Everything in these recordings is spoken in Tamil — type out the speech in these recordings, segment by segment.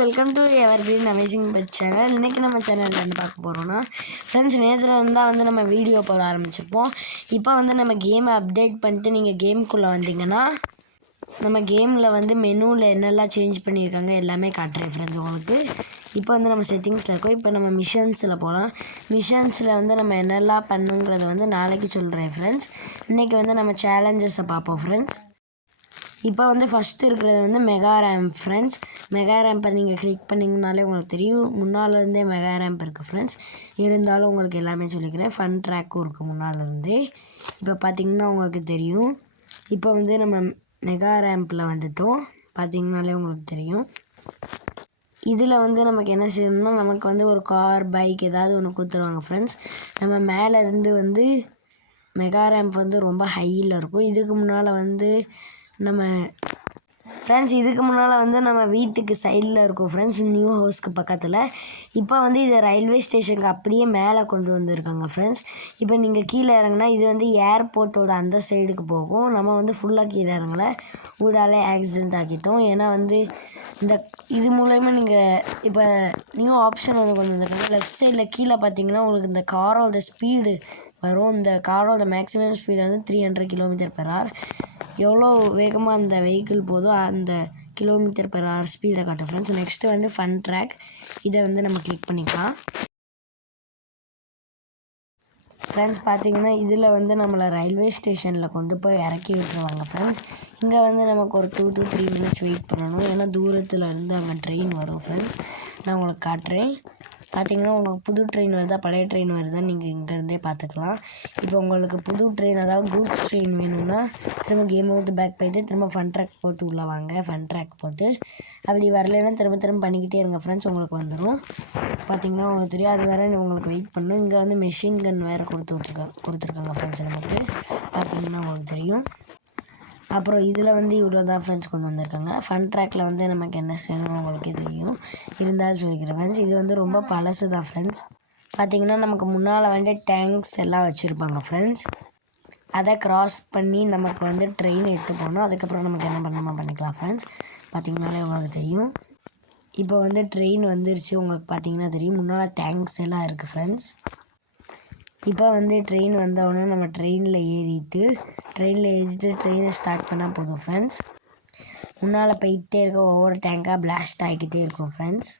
Welcome to evergreen amazing pet channel. இன்றைக்கி நம்ம சேனலில் என்ன பார்க்க போகிறோன்னா ஃப்ரெண்ட்ஸ், நேரத்தில் இருந்தால் வந்து நம்ம வீடியோ போட ஆரம்பிச்சிருப்போம். இப்போ வந்து நம்ம கேமை அப்டேட் பண்ணிட்டு நீங்கள் கேமுக்குள்ளே வந்தீங்கன்னா நம்ம கேமில் வந்து மெனுவில் என்னெல்லாம் சேஞ்ச் பண்ணியிருக்காங்க எல்லாமே காட்டுறேன் ஃப்ரெண்ட்ஸ் உங்களுக்கு. இப்போ வந்து நம்ம செட்டிங்ஸில் இருக்கோம். இப்போ நம்ம மிஷன்ஸில் போகலாம். மிஷன்ஸில் வந்து நம்ம என்னெல்லாம் பண்ணுங்கிறத வந்து நாளைக்கு சொல்கிறேன் ஃப்ரெண்ட்ஸ். இன்றைக்கி வந்து நம்ம சேலஞ்சஸை பார்ப்போம் ஃப்ரெண்ட்ஸ். இப்போ வந்து ஃபஸ்ட்டு இருக்கிறது வந்து மெகா ரேம்ப் ஃப்ரெண்ட்ஸ். மெகா ரேம்பை நீங்கள் கிளிக் பண்ணிங்கனாலே உங்களுக்கு தெரியும். முன்னாலேருந்தே மெகா ரேம்ப் இருக்குது ஃப்ரெண்ட்ஸ். இருந்தாலும் உங்களுக்கு எல்லாமே சொல்லிக்கிறேன். ஃபன் ட்ராக்கும் இருக்குது முன்னாலேருந்தே. இப்போ பார்த்திங்கன்னா உங்களுக்கு தெரியும். இப்போ வந்து நம்ம மெகா ரேம்பில் வந்துட்டோம். பார்த்திங்கனாலே உங்களுக்கு தெரியும். இதில் வந்து நமக்கு என்ன செய்யணும்னா, நமக்கு வந்து ஒரு கார் பைக் ஏதாவது ஒன்று கொடுத்துருவாங்க ஃப்ரெண்ட்ஸ். நம்ம மேலேருந்து வந்து மெகா ரேம்ப் வந்து ரொம்ப ஹையில் இருக்கும். இதுக்கு முன்னால் வந்து நம்ம வீட்டுக்கு சைடில் இருக்கும் ஃப்ரெண்ட்ஸ், நியூ ஹவுஸ்க்கு பக்கத்தில். இப்போ வந்து இதை ரயில்வே ஸ்டேஷனுக்கு அப்படியே மேலே கொண்டு வந்திருக்காங்க ஃப்ரெண்ட்ஸ். இப்போ நீங்கள் கீழே இறங்குனா இது வந்து ஏர்போர்ட்டோட அந்த சைடுக்கு போகும். நம்ம வந்து ஃபுல்லாக கீழே இறங்கலை, ஊடாலே ஆக்சிடெண்ட் ஆக்கிட்டோம். ஏன்னா வந்து இது மூலயமா நீங்கள் இப்போ நியூ ஆப்ஷன் வந்து கொண்டு வந்திருக்காங்க. லெஃப்ட் சைடில் கீழே பார்த்தீங்கன்னா உங்களுக்கு இந்த காரோட ஸ்பீடு வரும். இந்த காரோட மேக்ஸிமம் ஸ்பீடு வந்து 300 km/h. எவ்வளோ வேகமாக அந்த வெஹிக்கிள் போதோ அந்த km/h ஸ்பீடை காட்டும் ஃப்ரெண்ட்ஸ். நெக்ஸ்ட்டு வந்து ஃபன் ட்ராக். இதை வந்து நம்ம கிளிக் பண்ணிக்கலாம் ஃப்ரெண்ட்ஸ். பார்த்திங்கன்னா இதில் வந்து நம்மளை ரயில்வே ஸ்டேஷனில் கொண்டு போய் இறக்கி விட்டுருவாங்க ஃப்ரெண்ட்ஸ். இங்கே வந்து நமக்கு ஒரு 2 to 3 minutes வெயிட் பண்ணணும். ஏன்னா தூரத்தில் இருந்து அங்கே ட்ரெயின் வரும் ஃப்ரெண்ட்ஸ். நான் உங்களுக்கு காட்டுறேன். பார்த்திங்கன்னா உங்களுக்கு புது ட்ரெயின் வருதா பழைய ட்ரெயின் வருதான்னு நீங்கள் இங்கேருந்தே பார்த்துக்கலாம். இப்போ உங்களுக்கு புது ட்ரெயின், அதாவது கூட்ஸ் ட்ரெயின் வேணும்னா திரும்ப கேம் அவுட்டு பேக் போய்ட்டு திரும்ப ஃபன் ட்ராக் போட்டு உள்ளே வாங்க. ஃபன் ட்ராக் போட்டு அப்படி வரலைன்னா திரும்ப பண்ணிக்கிட்டே இருங்க ஃப்ரெண்ட்ஸ், உங்களுக்கு வந்துடும். பார்த்திங்கன்னா உங்களுக்கு தெரியும். அது வேறு உங்களுக்கு வெயிட் பண்ணணும். இங்கே வந்து மெஷின் கன் வேறு கொடுத்துருக்காங்க ஃப்ரெண்ட்ஸ் நமக்கு. பார்த்திங்கன்னா உங்களுக்கு தெரியும். அப்புறம் இதில் வந்து இவ்வளோ தான் ஃப்ரெண்ட்ஸ் கொண்டு வந்திருக்காங்க. ஃபன் ட்ராக்கில் வந்து நமக்கு என்ன செய்யணும் உங்களுக்கு தெரியும், இருந்தாலும் சொல்லிக்கிறேன் ஃப்ரெண்ட்ஸ். இது வந்து ரொம்ப பழசு தான் ஃப்ரெண்ட்ஸ். பார்த்திங்கன்னா நமக்கு முன்னால் வந்து டேங்க்ஸ் எல்லாம் வச்சுருப்பாங்க ஃப்ரெண்ட்ஸ். அதை க்ராஸ் பண்ணி நமக்கு வந்து ட்ரெயின் எடுத்து போகணும். அதுக்கப்புறம் நமக்கு என்ன பண்ணணுமா பண்ணிக்கலாம் ஃப்ரெண்ட்ஸ். பார்த்திங்கனாலே உங்களுக்கு தெரியும். இப்போ வந்து ட்ரெயின் வந்துருச்சு. உங்களுக்கு பார்த்திங்கன்னா தெரியும். முன்னால் டேங்க்ஸ் எல்லாம் இருக்குது ஃப்ரெண்ட்ஸ். இப்போ வந்து ட்ரெயின் வந்தவுடனே நம்ம ட்ரெயினில் ஏறிட்டு ட்ரெயினை ஸ்டார்ட் பண்ணால் போதும் ஃப்ரெண்ட்ஸ். முன்னால் போயிட்டே இருக்க ஒவ்வொரு டேங்காக பிளாஸ்ட் ஆகிக்கிட்டே இருக்கும் ஃப்ரெண்ட்ஸ்.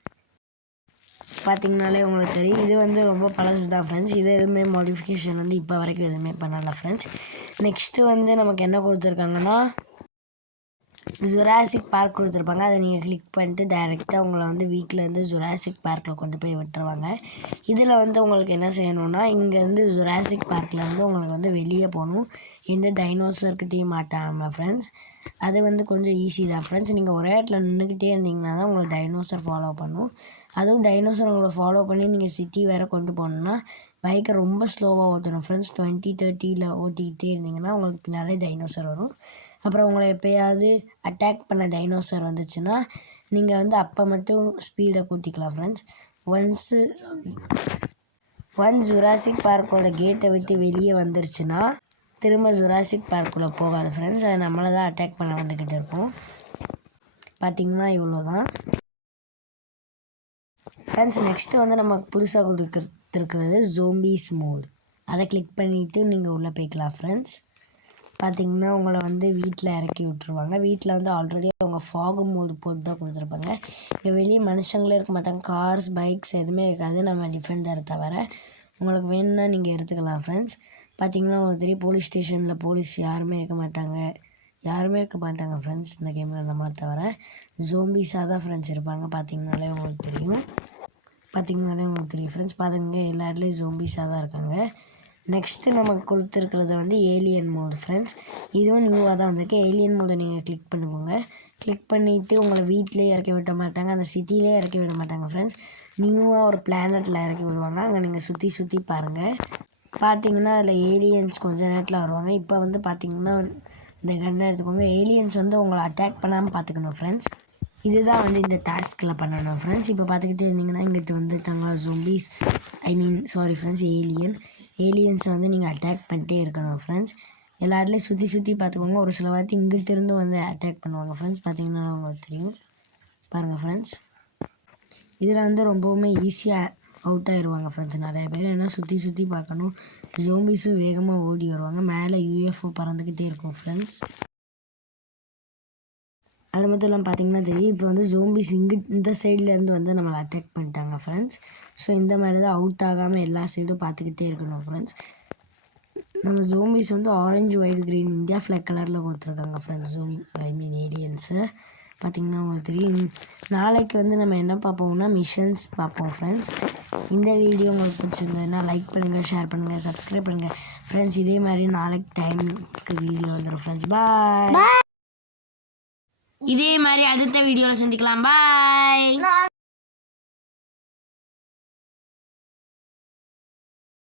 பார்த்திங்கனாலே உங்களுக்கு தெரியும். இது வந்து ரொம்ப பழசு தான் ஃப்ரெண்ட்ஸ். இது எதுவுமே மாடிஃபிகேஷன் வந்து இப்போ வரைக்கும் எதுவுமே பண்ணலை ஃப்ரெண்ட்ஸ். நெக்ஸ்ட்டு வந்து நமக்கு என்ன கொடுத்துருக்காங்கன்னா, ஜுராசிக் பார்க் கொடுத்துருப்பாங்க. அதை நீங்கள் கிளிக் பண்ணிட்டு டைரெக்டாக உங்களை வந்து வீட்டிலேருந்து ஜுராசிக் பார்க்கில் கொண்டு போய் விட்டுருவாங்க. இதில் வந்து உங்களுக்கு என்ன செய்யணுன்னா, இங்கேருந்து ஜுராசிக் பார்க்கில் வந்து உங்களுக்கு வந்து வெளியே போகணும். எந்த டைனோசர்கிட்டையும் மாட்டாமல் ஃப்ரெண்ட்ஸ். அது வந்து கொஞ்சம் ஈஸி தான் ஃப்ரெண்ட்ஸ். நீங்கள் ஒரே இடத்துல நின்றுக்கிட்டே இருந்தீங்கன்னா தான் உங்களுக்கு டைனோசர் ஃபாலோ பண்ணும். அதுவும் டைனோசர் உங்களை ஃபாலோ பண்ணி நீங்கள் சிட்டி வேறு கொண்டு போகணுன்னா பைக்கை ரொம்ப ஸ்லோவாக ஓட்டணும் ஃப்ரெண்ட்ஸ். 20-30 ஓட்டிக்கிட்டே இருந்தீங்கன்னா உங்களுக்கு பின்னாலே டைனோசர் வரும். அப்புறம் உங்களை எப்போயாவது அட்டாக் பண்ண டைனோசர் வந்துச்சுன்னா நீங்கள் வந்து அப்போ மட்டும் ஸ்பீடை கூட்டிக்கலாம் ஃப்ரெண்ட்ஸ். ஒன்ஸ் ஜுராசிக் பார்க்கோட கேட்டை விட்டு வெளியே வந்துருச்சுன்னா திரும்ப ஜுராசிக் பார்க்குள்ளே போகாது ஃப்ரெண்ட்ஸ். அதை நம்மளை தான் அட்டாக் பண்ண வந்துக்கிட்டு இருக்கோம். பார்த்திங்கன்னா இவ்வளோ தான் ஃப்ரெண்ட்ஸ். நெக்ஸ்ட்டு வந்து நம்ம புதுசாக கொடுத்துருக்கிறது ஜோம்பிஸ் மோட். அதை கிளிக் பண்ணிவிட்டு நீங்கள் உள்ளே போய்க்கலாம் ஃப்ரெண்ட்ஸ். பார்த்திங்கன்னா உங்களை வந்து வீட்டில் இறக்கி விட்ருவாங்க. வீட்டில் வந்து ஆல்ரெடி அவங்க ஃபாக் மோடு போட்டு தான் கொடுத்துருப்பாங்க. இங்கே வெளியே மனுஷங்களே இருக்க மாட்டாங்க. கார்ஸ் பைக்ஸ் எதுவுமே இருக்காது, நம்ம டிஃபெண்டரை தவிர. உங்களுக்கு வேணும்னா நீங்கள் எடுத்துக்கலாம் ஃப்ரெண்ட்ஸ். பார்த்திங்கன்னா உங்களுக்கு தெரியும், போலீஸ் ஸ்டேஷனில் போலீஸ் யாருமே இருக்க மாட்டாங்க ஃப்ரெண்ட்ஸ். இந்த கேமில் நம்மளை தவிர ஜோம்பிஸாக தான் ஃப்ரெண்ட்ஸ் இருப்பாங்க. பார்த்திங்கனாலே உங்களுக்கு தெரியும் ஃப்ரெண்ட்ஸ். பார்த்துங்க, எல்லா இடத்துலையும் ஜோம்பிஸாக தான் இருக்காங்க. நெக்ஸ்ட்டு நமக்கு கொடுத்துருக்கிறது வந்து ஏலியன் மோடு ஃப்ரெண்ட்ஸ். இதுவும் நியூவாக தான் வந்திருக்கு. ஏலியன் மோடை நீங்கள் கிளிக் பண்ணுவோங்க. கிளிக் பண்ணிவிட்டு உங்களை வீட்டிலே இறக்கி விட மாட்டாங்க, அந்த சிட்டிலே இறக்கி விட மாட்டாங்க ஃப்ரெண்ட்ஸ். நியூவாக ஒரு பிளானட்டில் இறக்கி விடுவாங்க. அங்கே நீங்கள் சுற்றி பாருங்கள். பார்த்திங்கன்னா அதில் ஏலியன்ஸ் கொஞ்சம் நேரத்தில் வருவாங்க. இப்போ வந்து பார்த்திங்கன்னா இந்த கன்னை எடுத்துக்கோங்க. ஏலியன்ஸ் வந்து உங்களை அட்டாக் பண்ணாமல் பார்த்துக்கணும் ஃப்ரெண்ட்ஸ். இதுதான் வந்து இந்த டாஸ்கில் பண்ணணும் ஃப்ரெண்ட்ஸ். இப்போ பார்த்துக்கிட்டே இருந்தீங்கன்னா இங்கிட்டு வந்துட்டாங்களா ஜோம்பிஸ், சாரி ஃப்ரெண்ட்ஸ், ஏலியன்ஸை வந்து நீங்கள் அட்டாக் பண்ணிட்டே இருக்கணும் ஃப்ரெண்ட்ஸ். எல்லா இடத்துலையும் சுற்றி பார்த்துக்கோங்க. ஒரு சில வாட்டி இங்கிட்டிருந்து வந்து அட்டாக் பண்ணுவாங்க ஃப்ரெண்ட்ஸ். பார்த்திங்கன்னா உங்களுக்கு தெரியும். பாருங்கள் ஃப்ரெண்ட்ஸ். இதில் வந்து ரொம்பவுமே ஈஸியாக அவுட் ஆயிடுவாங்க ஃப்ரெண்ட்ஸ். நிறைய பேர் என்ன சுற்றி பார்க்கணும். ஜோம்பிஸும் வேகமாக ஓடி வருவாங்க. மேலே யூஎஃப்ஓ பறந்துக்கிட்டே இருக்கும் ஃப்ரெண்ட்ஸ். அது மட்டும் இல்லாமல் பார்த்தீங்கன்னா தெரியும், இப்போ வந்து ஜோம்பிஸ் இந்த சைட்லேருந்து வந்து நம்மளை அட்டாக் பண்ணிட்டாங்க ஃப்ரெண்ட்ஸ். ஸோ இந்த மாதிரி தான் அவுட் ஆகாமல் எல்லா சைடும் பார்த்துக்கிட்டே இருக்கணும் ஃப்ரெண்ட்ஸ். நம்ம ஜோம்பிஸ் வந்து orange, white, green India flag கலரில் கொடுத்துருக்காங்க ஃப்ரெண்ட்ஸ். ஏலியன்ஸு பார்த்திங்கன்னா உங்களுக்கு தெரியும். நாளைக்கு வந்து நம்ம என்ன பார்ப்போம்னா மிஷன்ஸ் பார்ப்போம் ஃப்ரெண்ட்ஸ். இந்த வீடியோ உங்களுக்கு பிடிச்சிருந்ததுன்னா லைக் பண்ணுங்கள், ஷேர் பண்ணுங்கள், சப்ஸ்கிரைப் பண்ணுங்கள் ஃப்ரெண்ட்ஸ். இதே மாதிரி நாளைக்கு டைமுக்கு வீடியோ வந்துடும் ஃப்ரெண்ட்ஸ். பாய். இதே மாதிரி அடுத்த வீடியோவில் சந்திக்கலாம். பாய்.